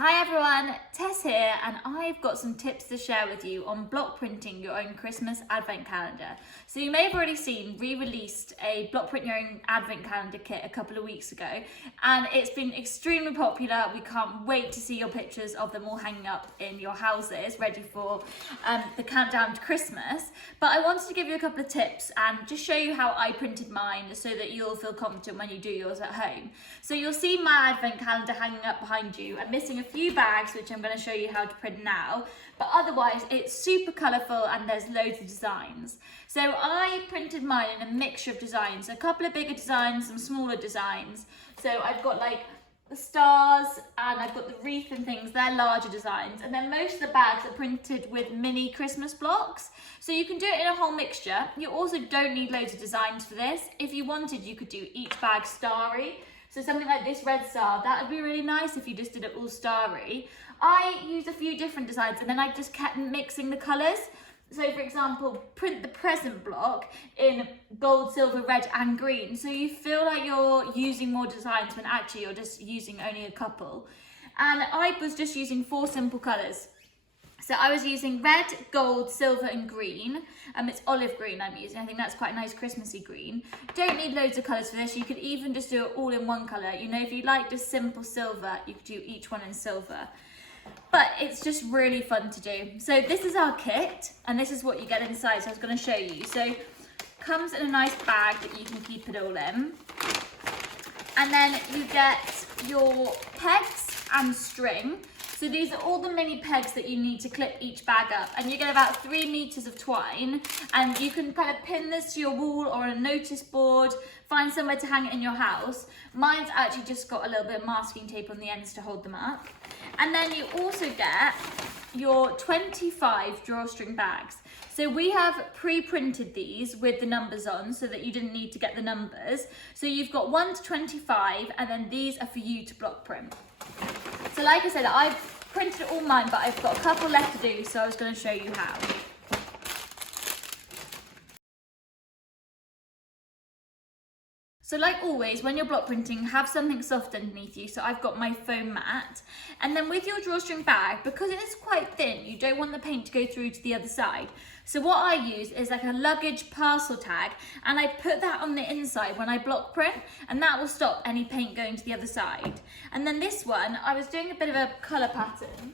Hi everyone, Tess here, and I've got some tips to share with you on block printing your own Christmas advent calendar. So you may have already seen we released a block print your own advent calendar kit a couple of weeks ago, and it's been extremely popular. We can't wait to see your pictures of them all hanging up in your houses ready for the countdown to Christmas. But I wanted to give you a couple of tips and just show you how I printed mine so that you'll feel confident when you do yours at home. So you'll see my advent calendar hanging up behind you. I'm missing a few bags which I'm going to show you how to print now, but otherwise it's super colourful and there's loads of designs. So I printed mine in a mixture of designs, a couple of bigger designs, some smaller designs. So I've got like the stars and I've got the wreath and things, they're larger designs, and then most of the bags are printed with mini Christmas blocks. So you can do it in a whole mixture. You also don't need loads of designs for this. If you wanted, you could do each bag starry. So something like this red star, that would be really nice if you just did it all starry. I used a few different designs and then I just kept mixing the colours. So for example, print the present block in gold, silver, red and green. So you feel like you're using more designs when actually you're just using only a couple. And I was just using 4 simple colours. So I was using red, gold, silver and green. It's olive green I'm using. I think that's quite a nice Christmassy green. Don't need loads of colours for this. You could even just do it all in one colour. You know, if you like just simple silver, you could do each one in silver. But it's just really fun to do. So this is our kit and this is what you get inside. So I was going to show you. So comes in a nice bag that you can keep it all in. And then you get your pegs and string. So these are all the mini pegs that you need to clip each bag up, and you get about 3 meters of twine, and you can kind of pin this to your wall or on a notice board, find somewhere to hang it in your house. Mine's actually just got a little bit of masking tape on the ends to hold them up. And then you also get your 25 drawstring bags. So we have pre-printed these with the numbers on so that you didn't need to get the numbers. So you've got 1 to 25, and then these are for you to block print. So like I said, I've printed all mine, but I've got a couple left to do, so I was going to show you how. So like always, when you're block printing, have something soft underneath you. So I've got my foam mat. And then with your drawstring bag, because it is quite thin, you don't want the paint to go through to the other side. So what I use is like a luggage parcel tag, and I put that on the inside when I block print, and that will stop any paint going to the other side. And then this one, I was doing a bit of a colour pattern.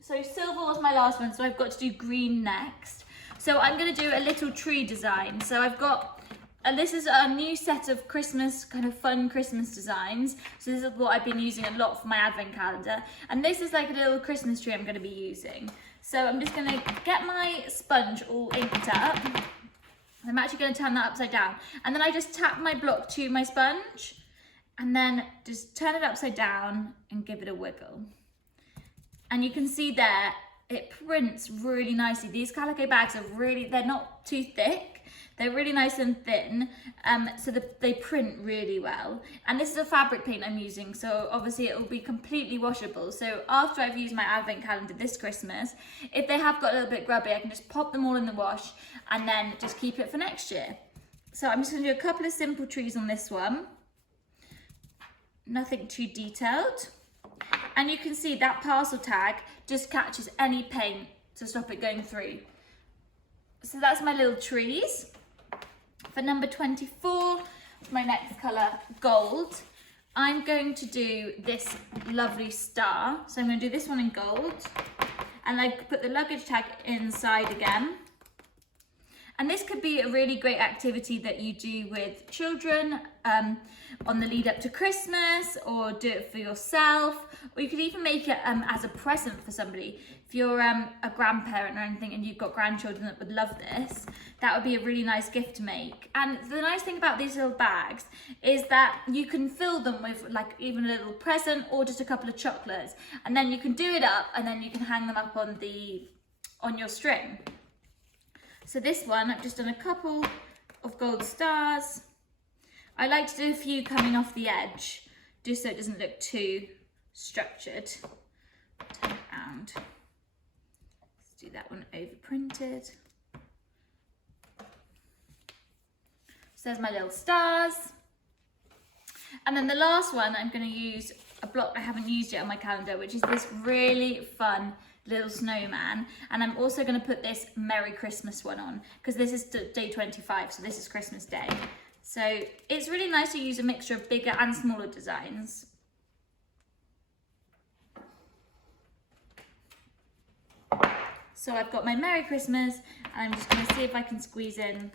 So silver was my last one, so I've got to do green next. So I'm going to do a little tree design. So I've got and this is a new set of Christmas, kind of fun Christmas designs. So this is what I've been using a lot for my advent calendar. And this is like a little Christmas tree I'm going to be using. So I'm just going to get my sponge all inked up. I'm actually going to turn that upside down. And then I just tap my block to my sponge. And then just turn it upside down and give it a wiggle. And you can see there, it prints really nicely. These calico bags are really, they're not too thick. They're really nice and thin, so they print really well. And this is a fabric paint I'm using, so obviously it will be completely washable. So after I've used my advent calendar this Christmas, if they have got a little bit grubby, I can just pop them all in the wash and then just keep it for next year. So I'm just going to do a couple of simple trees on this one. Nothing too detailed. And you can see that parcel tag just catches any paint to stop it going through. So that's my little trees. For number 24, my next colour, gold, I'm going to do this lovely star. So I'm going to do this one in gold, and I put the luggage tag inside again. And this could be a really great activity that you do with children on the lead up to Christmas, or do it for yourself, or you could even make it as a present for somebody. If you're a grandparent or anything and you've got grandchildren that would love this, that would be a really nice gift to make. And the nice thing about these little bags is that you can fill them with like even a little present or just a couple of chocolates, and then you can do it up and then you can hang them up on your string. So this one, I've just done a couple of gold stars. I like to do a few coming off the edge, just so it doesn't look too structured. Turn it around. Let's do that one over printed. So there's my little stars. And then the last one, I'm going to use a block I haven't used yet on my calendar, which is this really fun little snowman. And I'm also going to put this Merry Christmas one on, because this is day 25, so this is Christmas Day. So it's really nice to use a mixture of bigger and smaller designs. So I've got my Merry Christmas, and I'm just going to see if I can squeeze in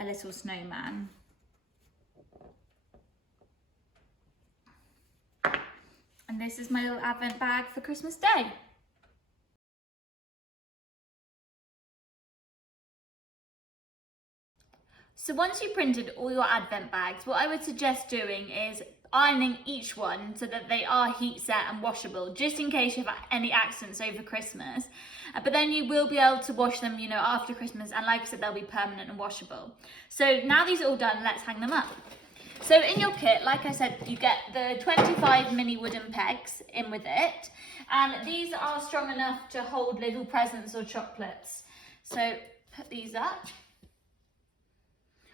a little snowman. And this is my little advent bag for Christmas Day. So once you've printed all your advent bags, what I would suggest doing is ironing each one so that they are heat set and washable, just in case you have any accidents over Christmas. But then you will be able to wash them, after Christmas, and like I said, they'll be permanent and washable. So now these are all done, let's hang them up. So in your kit, like I said, you get the 25 mini wooden pegs in with it, and these are strong enough to hold little presents or chocolates. So put these up.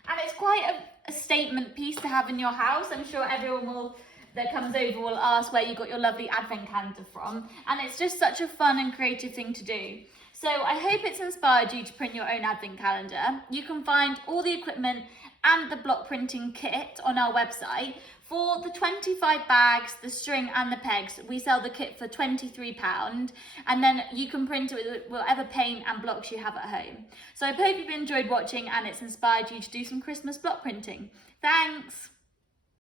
And it's quite a statement piece to have in your house. I'm sure everyone that comes over will ask where you got your lovely advent calendar from. And it's just such a fun and creative thing to do. So I hope it's inspired you to print your own advent calendar. You can find all the equipment and the block printing kit on our website. For the 25 bags, the string and the pegs, we sell the kit for £23, and then you can print it with whatever paint and blocks you have at home. So I hope you've enjoyed watching and it's inspired you to do some Christmas block printing. Thanks!